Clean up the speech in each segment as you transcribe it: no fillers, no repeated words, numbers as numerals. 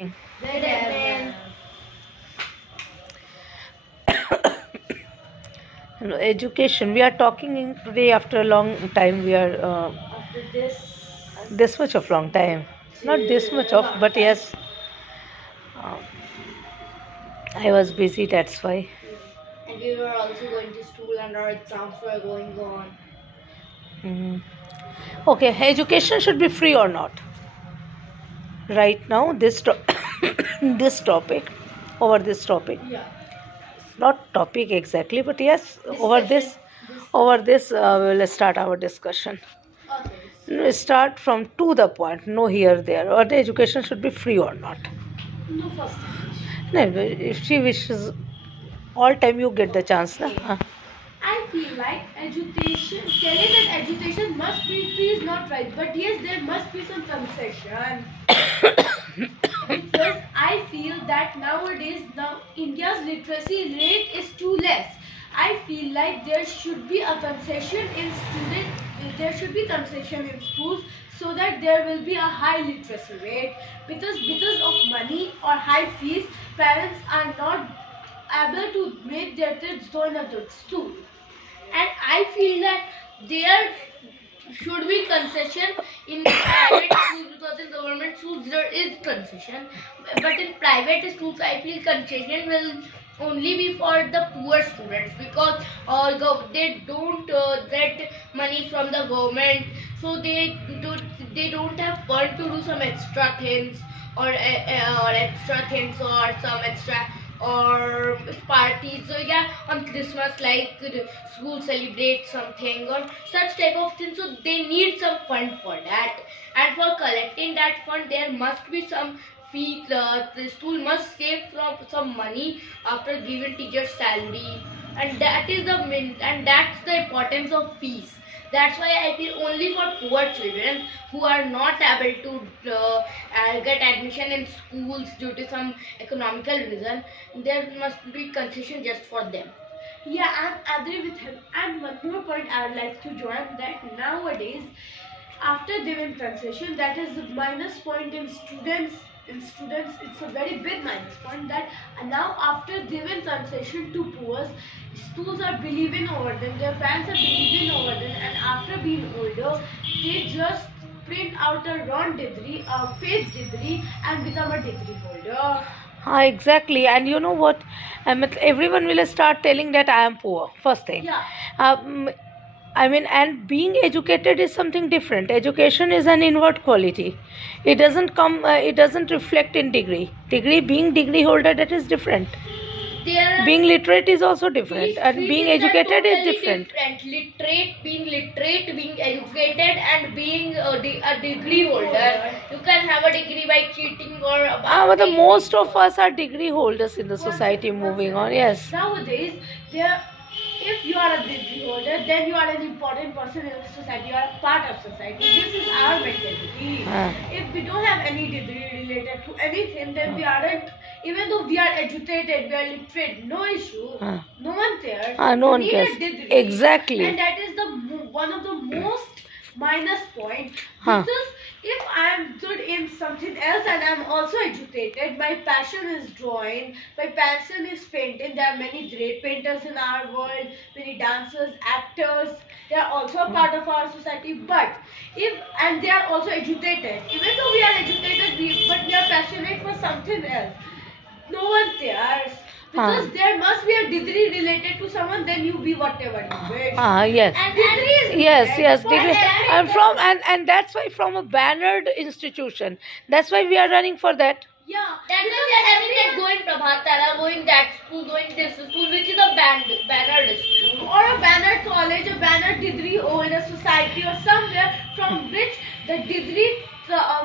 Good evening. Education. We are talking today after a long time. We are After this, this much of long time. Not this much of, but yes, uh, I was busy. That's why. and we were also going to school, and our exams were going on. Mhm. Okay, education should be free or not? Right now, this topic, over this topic, Yeah. not topic exactly, but yes, over this, Discussion. over this, we'll start our discussion. Okay. We start from to the point. No here there. Or the education should be free or not? No first. No, if she wishes, all time you get the chance, na? Okay. I feel like education, telling that education must be free is not right, but yes, there must be some concession. Because I feel that nowadays now India's literacy rate is too less. I feel like there should be a concession in there should be concession in schools so that there will be a high literacy rate because of money or high fees parents are not able to make their kids join a good school. And I feel that there should be concession in private schools because in government schools there is concession, but in private schools I feel concession will only be for the poor students because they don't get money from the government, so they don't have fund to do some extra things or extra things or some extra or parties. So yeah, on Christmas, like school celebrate something or such type of things. So they need some fund for that, and for collecting that fund, there must be some fee. The school must save from some money after giving teachers salary, and that is the and that's the importance of fees. That's why I feel only for poor children who are not able to get admission in schools due to some economical reason, there must be concession just for them. Yeah, I agree with him. And one more point I would like to join that nowadays, after giving concession, that is the minus point in students. In students, it's a very big minus point that now after giving concession to poor, schools are believing over them, their parents are believing over them, and after being older, they just print out a wrong degree, a fake degree, and become a degree holder. Exactly. And you know what? Everyone will start telling that I am poor. First thing. Yeah. Um, I mean, and being educated is something different. Education is an inward quality. It doesn't come. It doesn't reflect in degree. Being degree holder, that is different. Being literate is also different, and being educated is different. Being educated, and being a degree holder. You can have a degree by cheating or but the most of us are degree holders in the society. Moving on, yes. Nowadays, if you are a degree holder, then you are an important person in the society. You are a part of society. This is our mentality. If we don't have any degree related to anything, then we aren't. Even though we are educated, we are literate, no issue. No one cares. No one need cares. A degree. Exactly. And that is one of the most minus point, because if I am good in something else and I am also educated, my passion is drawing, my passion is painting. There are many great painters in our world, many dancers, actors. They are also a part of our society. But and they are also educated. Even though we are educated, but we are passionate for something else. No one cares. Because there must be a degree related to someone, then you be whatever you wish. Yes. And degree is Yes, degree. And that's why from a bannered institution. That's why we are running for that. Yeah. That means we are having that going Prabhat Tara, going that school, going this school, which is a bannered school. Or a bannered college, a bannered degree, or in a society or somewhere from which the degree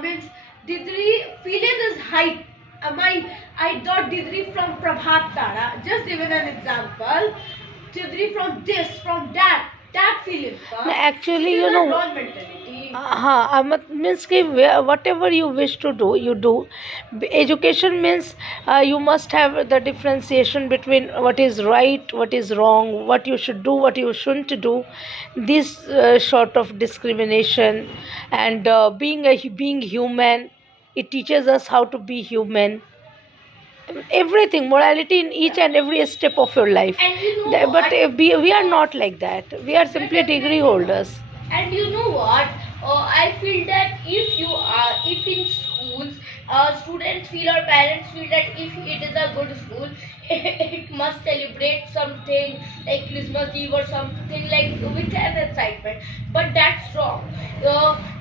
means degree feeling is high. I got degree from Prabhat Tara. Just given an example. Degree from this, from that feeling. Actually, you know. Wrong mentality. Means कि whatever you wish to do, you do. Education means you must have the differentiation between what is right, what is wrong, what you should do, what you shouldn't do. This sort of discrimination and being human. It teaches us how to be human. Everything, morality in each and every step of your life. And you know But what? we are not like that. We are simply degree holders. And you know what? I feel that if in schools, students feel or parents feel that if it is a good school, it must celebrate something like Christmas Eve or something like with an excitement. But that's wrong.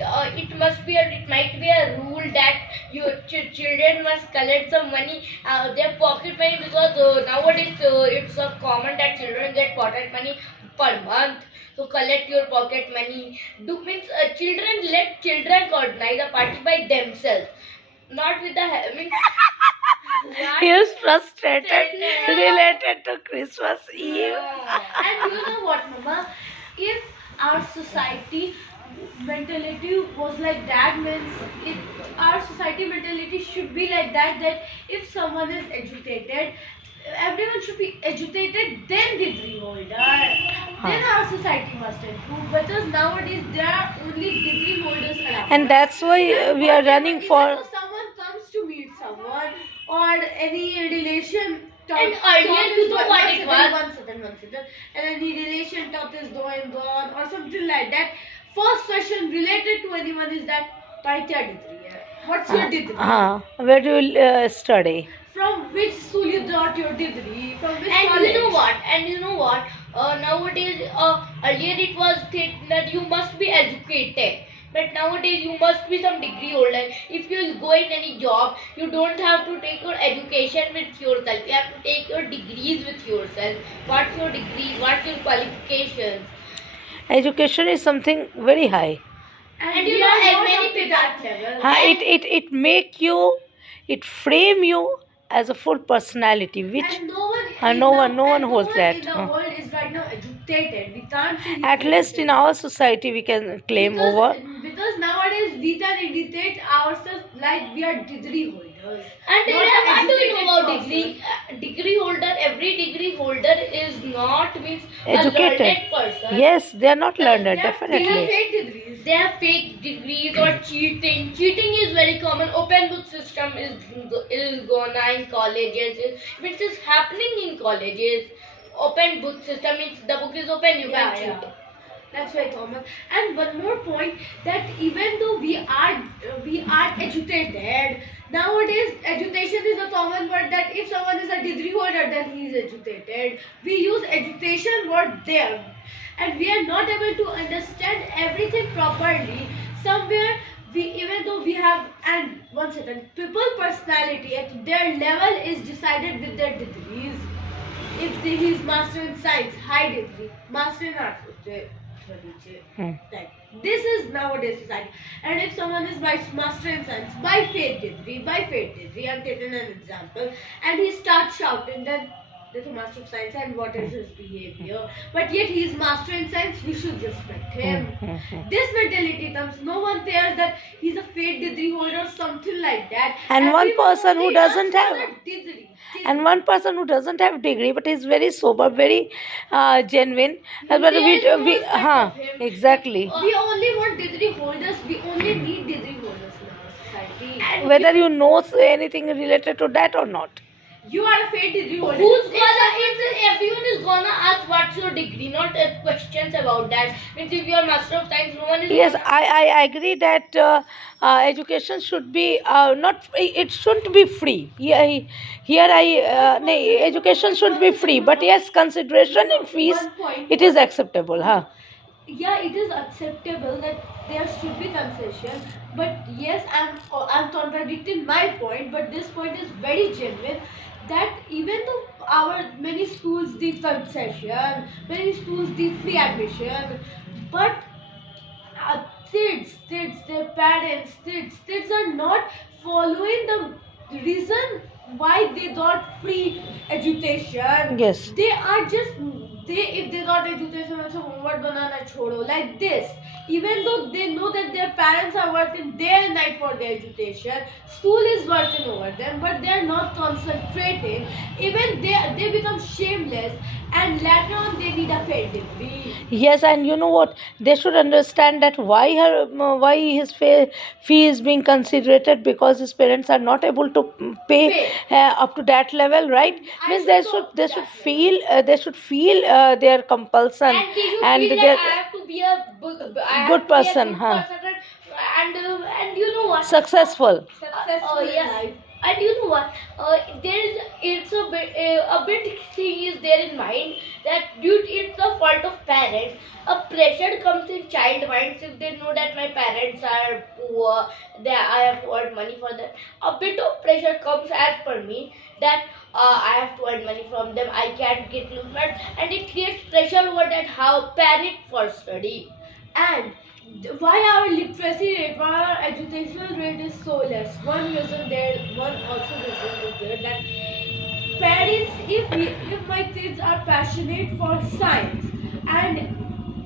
It might be a rule that your children must collect some money, their pocket money, because nowadays it's common that children get pocket money per month. So collect your pocket money. Do means children, let children organize a party by themselves, not with the means. He is frustrated related to Christmas Eve. And you know what, Mama? If our society mentality was like that, means our society mentality should be like that. That if someone is educated, everyone should be educated, then degree holder. Then our society must improve. Because nowadays there are only degree holders around. And that's why we are running Even for. though someone comes to meet someone or any relation. And earlier you know what it was? One second. And any relation talk is going on or something like that. First question related to anyone is that, "Pai kya degree hai? What's your degree? Where do you study? From which school you got your degree? From which And college?" you know what? Nowadays, earlier it was that you must be educated. But nowadays you must be some degree holder. If you go in any job, you don't have to take your education with yourself. You have to take your degrees with yourself. What's your degree? What's your qualifications? Education is something very high. And you we know, are and not many up to people- that level. It make you, it frame you as a full personality, which And no one, no one holds that. in the world is right now educated. We can't say he's at least in educated. our society we can claim because, over. because nowadays we can educate ourselves like we are degree holders. And Not what do you educated know about person. degree? Degree holder, every degree holder is not means Educated. a learned person. Yes, they are not learned, They are definitely. fake degrees. They have fake degrees or cheating. Cheating is very common. Open book system is gone in colleges. It is happening in colleges. Open book system means the book is open, you can cheat. That's very common. And one more point, that even though we are educated, nowadays education is a common word, that if someone is a degree holder then he is educated. We use education word there, and we are not able to understand everything properly. Somewhere even though we have, and one second, people personality at their level is decided with their degrees. If he is master in science, high degree, master in arts, like this is nowadays society. And if someone is by master in science, by faith degree, I'm taking an example, and he starts shouting, then there's a master of science, and what is his behavior? But yet he is master in science, we should respect him. This mentality comes. No one cares that he's a fake degree holder or something like that. And one Everyone person who only doesn't asks for have- a degree. And one person who doesn't have degree but is very sober, very genuine, but There is no we respect of him. exactly. We only want degree holders. We only need degree holders in our society. And Whether you know anything related to that or not. You are a fake degree holder. Who's gonna? Everyone is gonna ask what's your degree, not questions about that. Means if you are master of science, no one is. Yes, gonna- I agree that education should be not. It shouldn't be free. Education should be free. But yes, consideration in fees, One point. it is acceptable, huh? Yeah, it is acceptable that there should be concession. But yes, I'm contradicting my point. But this point is very genuine. That even though our many schools give concession, many schools give free admission, but kids, their parents, kids are not following the reason why they got free education. Yes. They are just if they got education also, homework banana chodo, like this. Even though they know that their parents are working day and night for their education, school is working over them. them, but they are not concentrating. Even they become shameless, and later on they need a fair degree. Yes, and you know what? They should understand that why his fee is being considered, because his parents are not able to pay up to that level, right? I Means suppose they that should feel their compulsion, And they should and feel their that I have to be a I have good to be a person, good huh? person, and you know what? Successful. Successful in Yeah. life. And you know what? There is it's a bit thing is there in mind that it's the fault of parents. A pressure comes in child minds if they know that my parents are poor, I have to earn money for them. A bit of pressure comes as per me that I have to earn money from them. I can't get loose marks, and it creates pressure over that how panic for study. And why our literacy rate, why our educational rate is so less? One reason is there that parents, if my kids are passionate for science and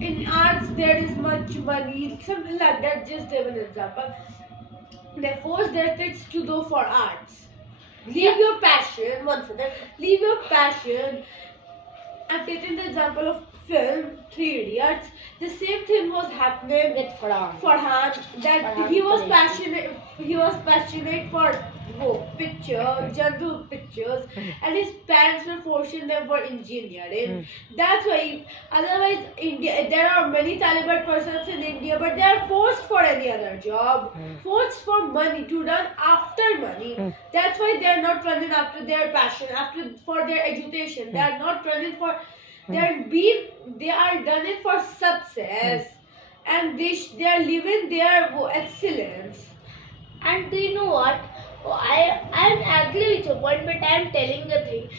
in arts there is much money, something like that, just give an example. They force their kids to go for arts. Leave your passion, one second, leave your passion. I'm taking the example of film Three Idiots. The same thing was happening With Farhan. Farhan, that Farhan he was Khalid. passionate. He was passionate for jungle pictures, and his parents were forcing them for engineering. That's why. Otherwise, India, there are many talented persons in India, but they are forced for any other job, forced for money to run after money. That's why they are not running after their passion, after for their education. They are not running for. They are done it for success, and they are living their excellence. And do you know what? I agree with your point, but I am telling the thing.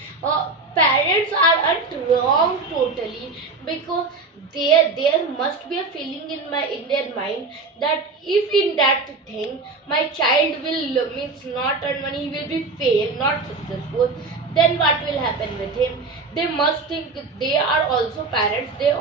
Parents are wrong totally, because there must be a feeling in their mind that if in that thing my child will means not earn money, he will be fail, not successful. Then what will happen with him? They must think they are also parents. They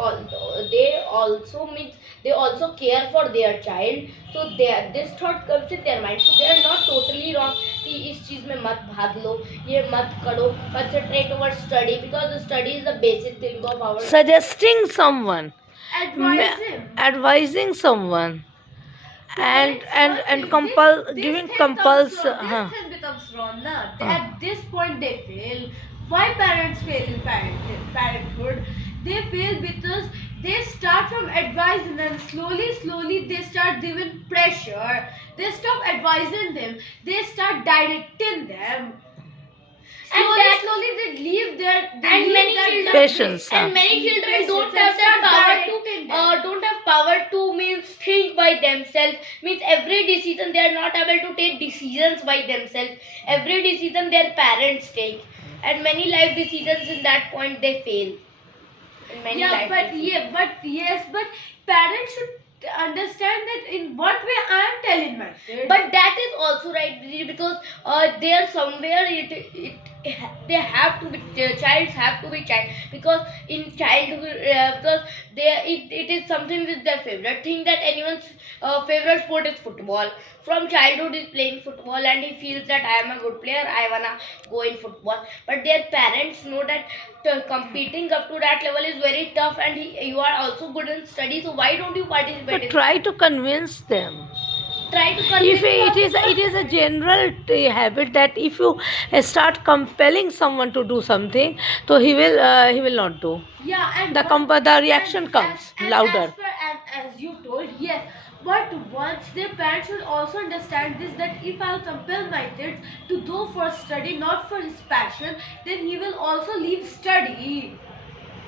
also care for their child. So this thought comes in their mind. So they are not totally wrong कि इस चीज में मत भाग लो, ये मत करो. Concentrate over study, because study is the basic thing of our. Suggesting someone, Advise him. advising someone, and giving compulsion. This thing becomes wrong, na? At this point they fail. Why parents fail in parenthood? They fail because they start from advising them. Slowly they start giving pressure. They stop advising them. They start directing them. Slowly they leave their Patience, And many children don't have that power to means think by themselves. Means every decision they are not able to take decisions by themselves. Every decision their parents take, and many life decisions in that point they fail. In many life decisions. But parents should understand that in what way I am telling my kids. But that is also right, because there somewhere they have to be, the childs have to be child, because in childhood because it is something with their favorite thing, that anyone's favorite sport is football. From childhood is playing football, and he feels that I am a good player, I wanna go in football. But their parents know that competing up to that level is very tough, and you are also good in study, so why don't you participate But in try to convince them. try to If convince it is a general habit that if you start compelling someone to do something, so he will not do. Yeah, and The reaction comes louder. As you told, yes. But once their parents should also understand this, that if I'll compel my kids to go for study, not for his passion, then he will also leave study.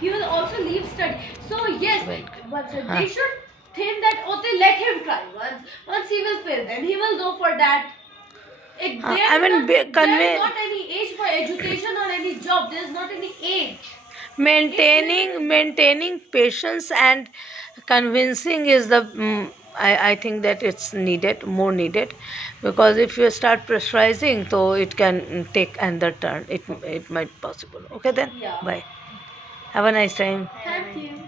So yes, once they should think that okay, let him try once. Once he will fail, then he will go for that. There is not any age for education or any job. There is not any age. Maintaining patience and convincing is the I think that it's more needed, because if you start pressurizing, so it can take another turn. It might possible. Okay then. Yeah. Bye. Have a nice time. Thank you.